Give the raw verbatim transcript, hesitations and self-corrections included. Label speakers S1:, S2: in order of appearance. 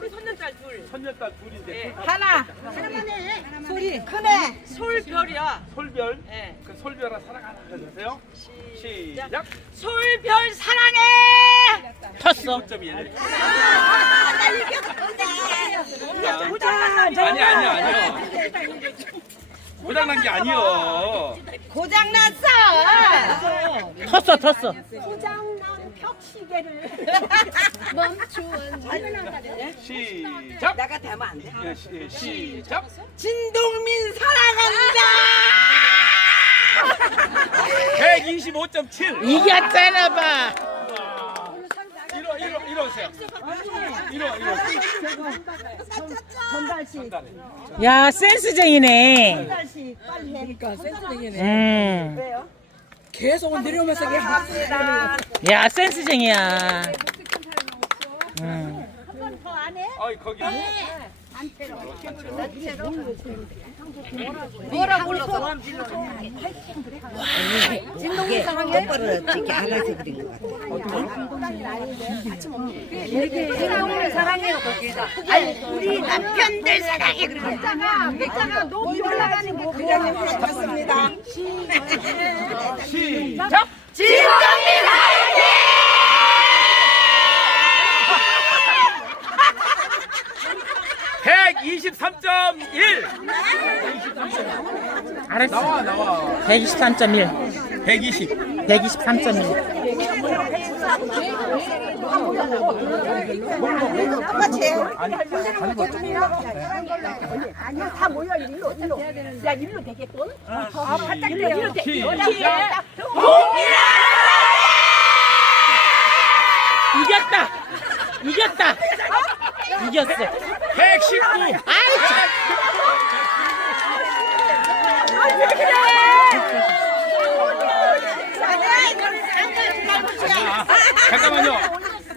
S1: 우리 손녀딸 둘.
S2: 손녀딸 둘인데.
S1: 네.
S3: 하나. 소리. 크네.
S1: 솔별이야.
S2: 솔별.
S1: 네.
S2: 그 솔별아 사랑하나 해주세요. 시작.
S1: 솔별 사랑해.
S3: 텄어.
S2: 오 점 일.
S3: 고장.
S2: 아니 아니 아니요. 고장난 게 아니요.
S3: 고장났어. 텄어 텄어.
S4: 고장난 벽시계를
S2: 시작.
S1: 내가 되면 안 돼.
S2: 예, 시, 예, 시작.
S3: 진동민 사랑한다.
S2: 백이십오 점 칠.
S3: 이겼잖아 봐.
S2: 이러 이러 이러세요. 이러 이러.
S4: 전달씨
S3: 야 센스쟁이네.
S4: 전달씨 빨리 해.
S3: 음.
S4: 왜요?
S5: 계속 내려오면서 이게
S3: 야 센스쟁이야. 음.
S4: 한 번 더 안 해?
S2: 아이 거기.
S1: 뭐라 불러서?
S4: 진동민 사랑해?
S6: 이렇게 알아서 그린 것
S4: 진동민 사랑해. 아니 우리 남편들 사랑해. 그랬잖아. 그랬잖아. 높이 올라가는 거 그냥 부탁습니다.
S2: 시작.
S4: 진동민
S2: 백이십삼 점 일.
S3: 알았어.
S2: 나와 나와.
S3: 백이십삼 점 일.
S2: 백이십.
S3: 백이십삼 점 일.
S4: 똑같이 해. 아니야 다 모여 일로 일로. 야 일로 되겠군. 아 바짝 일로 일로 돼.
S2: 시작.
S3: 이겼다. 이겼다. 이겼어.
S2: 백십구. 잠깐만요.